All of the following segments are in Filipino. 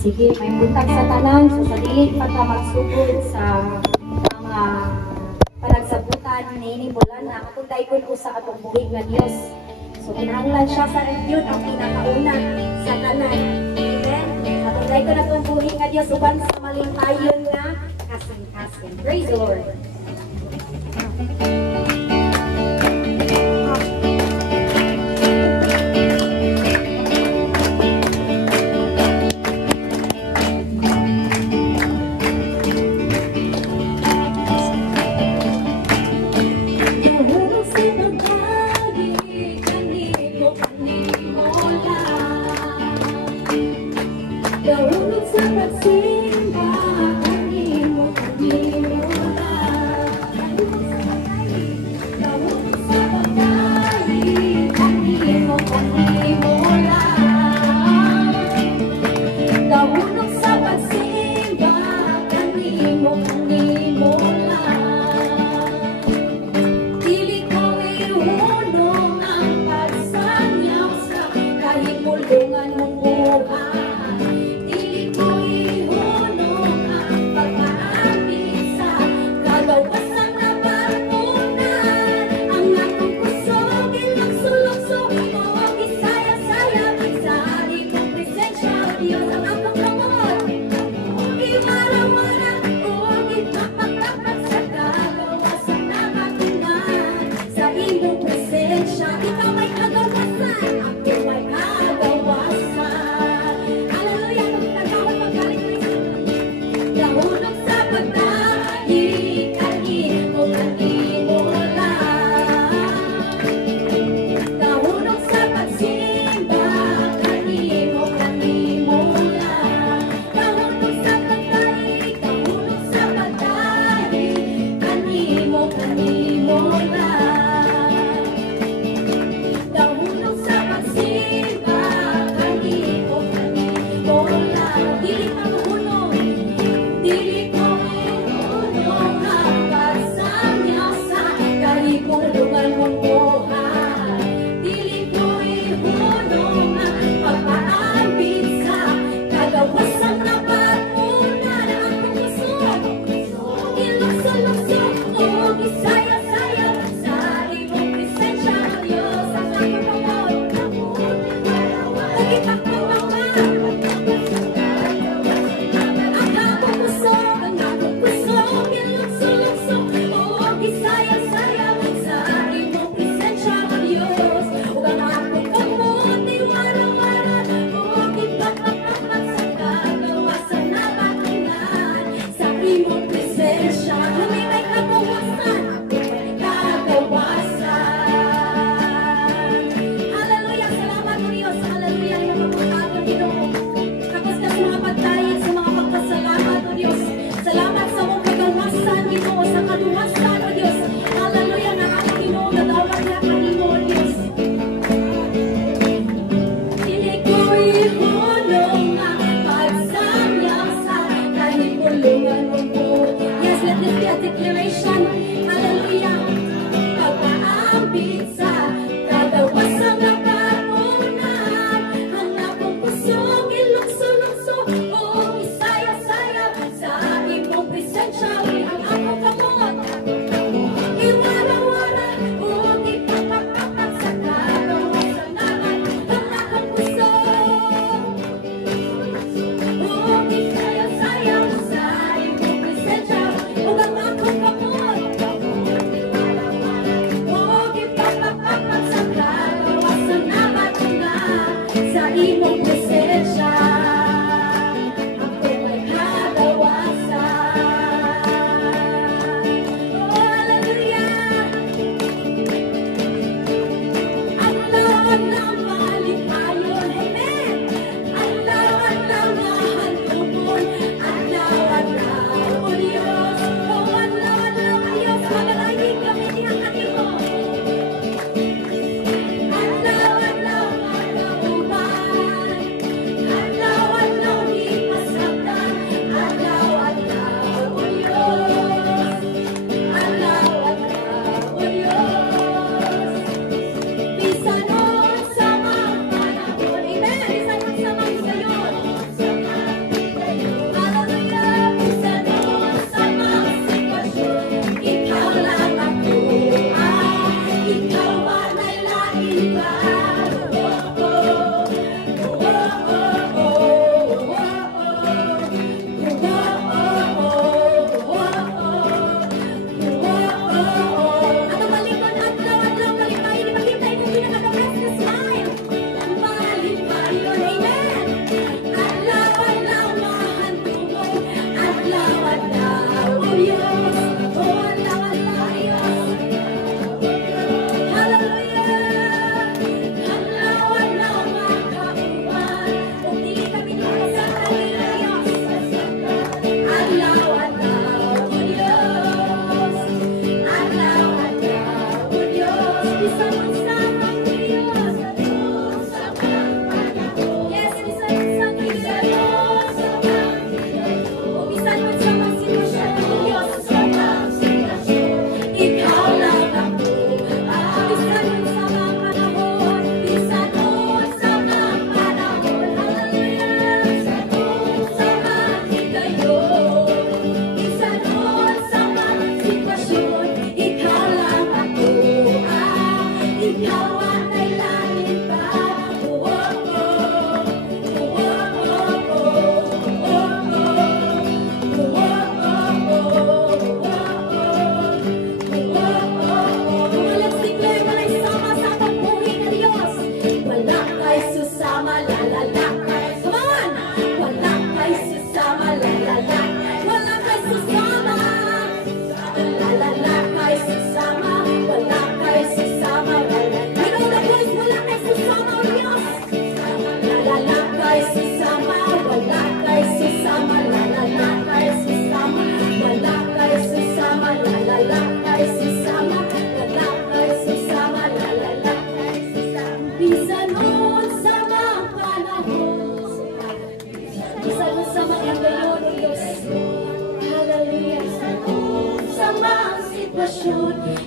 Sige, may buntag sa tanan. So, sa dili pagka magsugod sa mga panagsabutan na inibulan na atong daykon ko sa atong buhig nga Dios. So, kinahanglan siya sa yun ang pinakauna sa tanan. Amen? Atong daykon na itong buhig nga Dios uban sa malintayon na kasing-kasing. Praise the Lord.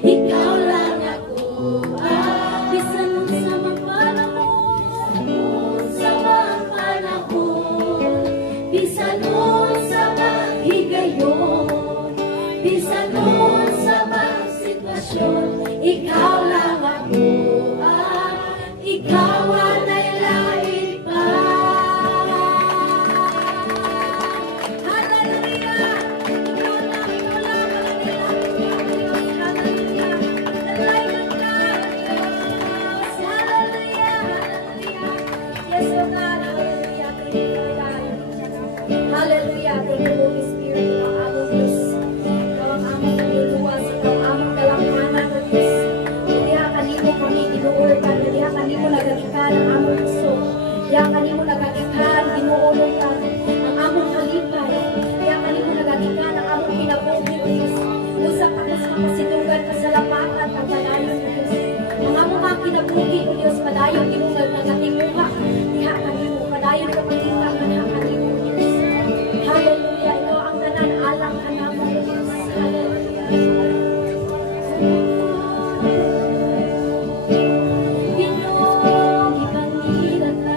Ikaw lang ako, bisan sa mga panahon, sa mga panahon, bisan sa mga higayon, bisan sa mga sitwasyon, ikaw lang ako, ikaw ang nailain pa. Hallelujah. Thank you, Holy Spirit. Ikaw ang among Diyos. Ikaw ang among niluluwas. Ikaw ang among kalangkanan, O Diyos. Diha kanimo kami ginuulpan. Diha kanimo nagagikan ang among puso. Diha kanimo nagagikan, ginuulupan ang among halipay. Diha kanimo nagagikan ang among kinabuhi, O Diyos. Usa ka sa makasitugan, kasalapatan, ang padayon, O Diyos. Ang among mga kinabuhi, O Diyos, padayon ginungag ng ating muka. Diha kanimo, padayon kapatingkang diha kanimo, O Diyos. Hallelujah. Ikaw ang tanan alang ka naman, O Diyos. Hallelujah. Ginoo, gipangilan ka.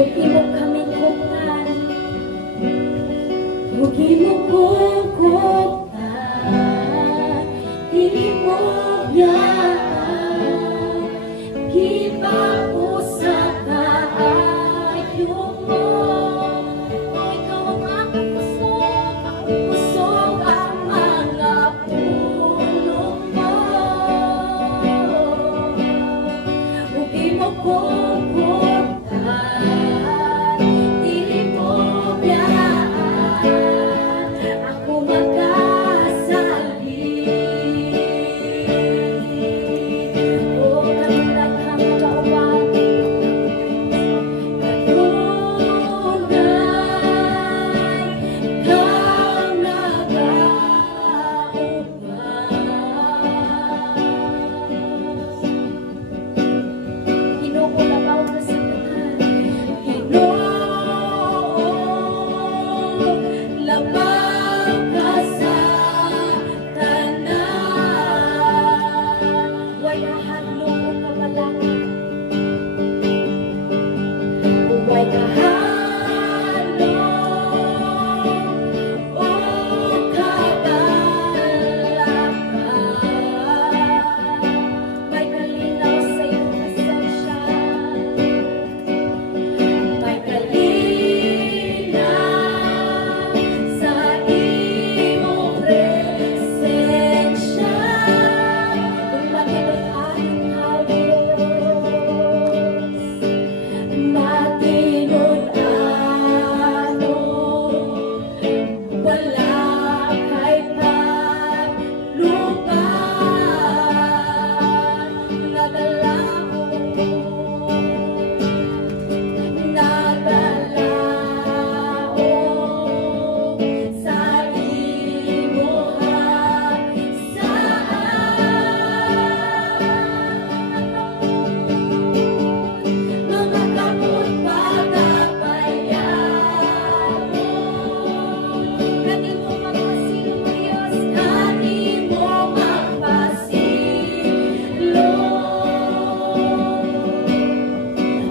Huwag mo kaming huktan, huwag mo kukuktan, dili mo biyaan, giba usa ka ayaw mo. O ikaw ang akong kusog ang mga pulong mo. Huwag mo kukuktan, dili mo biyaan, ako magkasalig. O ang daghang kauban, kanunay kang nag-aupas. Ginoo labaw ka sa tanan, Ginoo labaw ka sa tanan. Way kahadlok o kabalangan, way kahadlok o kabalakan. May kalinaw sa iyong pasensya, may kalinaw sa iyong presensya. Kung matinod-ano, wala kay paglupan. Nagalaon sa imuhang mga kamot pagkabayaan mo. Kanimo magpasilong Diyos, kanimo magpasilong.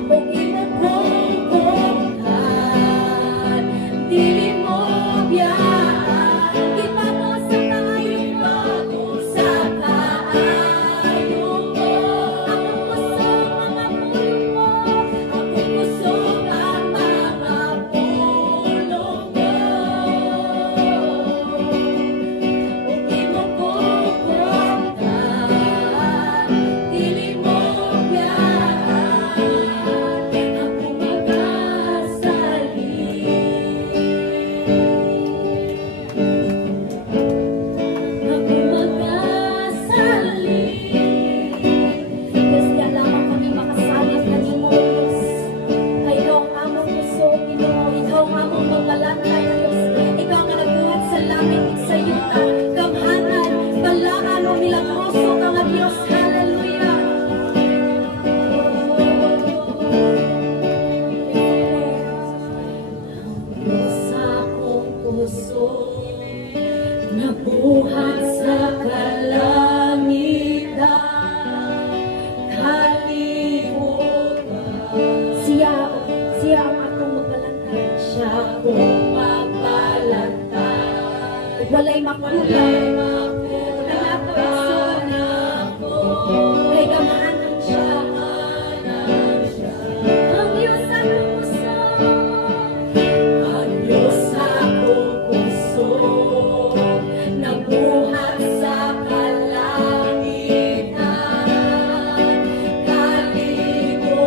Huwag mo kukuktan, dili mo biyaan, giba mo sa kayong bago sa kaayong mo. Akong kusog mga pulong mo, akong kusog ang mga pulong mo. Huwag mo kukuktan, dili mo biyaan, ako magkasalig. Ako magkasalig. Kristiya lamang kami makasalig kanimo, Diyos. Ikaw ang among puso, Ginoo. Ikaw ang among pagbalantay, Diyos. Ikaw ang nagbuhat sa langit sa yuta. Gamhanan, balaan o milagroso ka nga Diyos. Hallelujah. Diyos akong puso, nabuhat sa kalangitan, kalibutan. Siya ang akong magbalantay. Siya akong magbalantay. Walay makulang. Nalapason ako. Kay gamhanan siya. Ang Diyos akong puso. Ang Diyos akong puso, nabuhat sa kalangitan, kalibutan.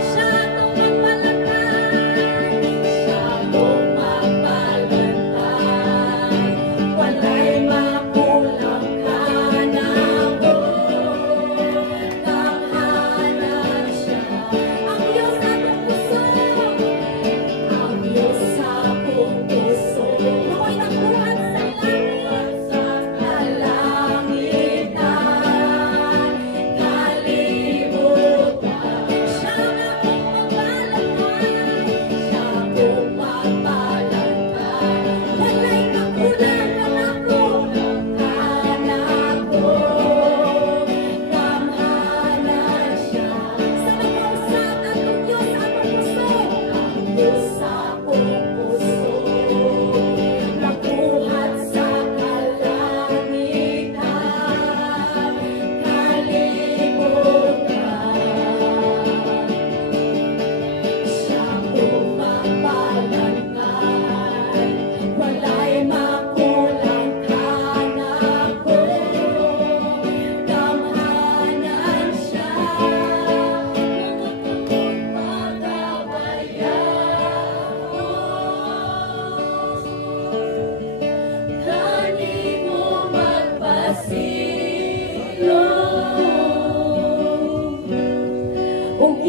Siya akong magbalantay, siya akong magbalantay. Walay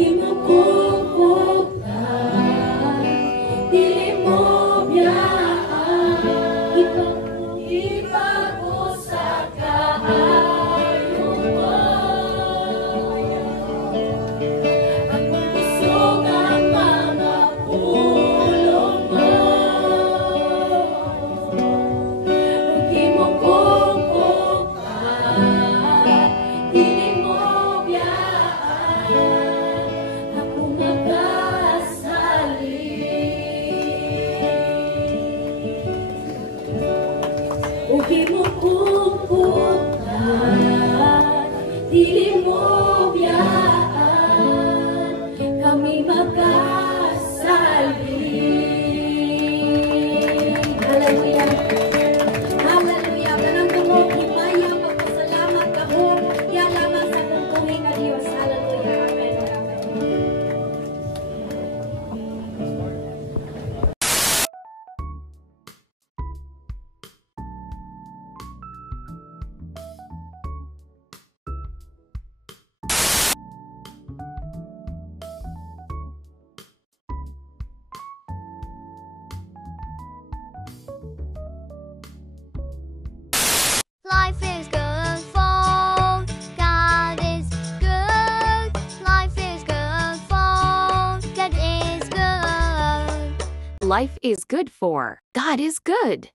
imo kukutan, dili mo biyaan, ipag-usa kaayo mo. Akong gusto nga mga pulong mo, huwag imo kukutan, dili mo biyaan, akong magkasalin. Huwag imo kukutan, dili mo biyaan, kami magkasalin. Hallelujah. Hallelujah. Kanang tungod, himaya, pagpasalamat kahon, yan lamang sa tungkuhin na Diyos. Hallelujah. Amen. Amen. Life is good for God is good. Life is good for God is good. Life is good for God is good.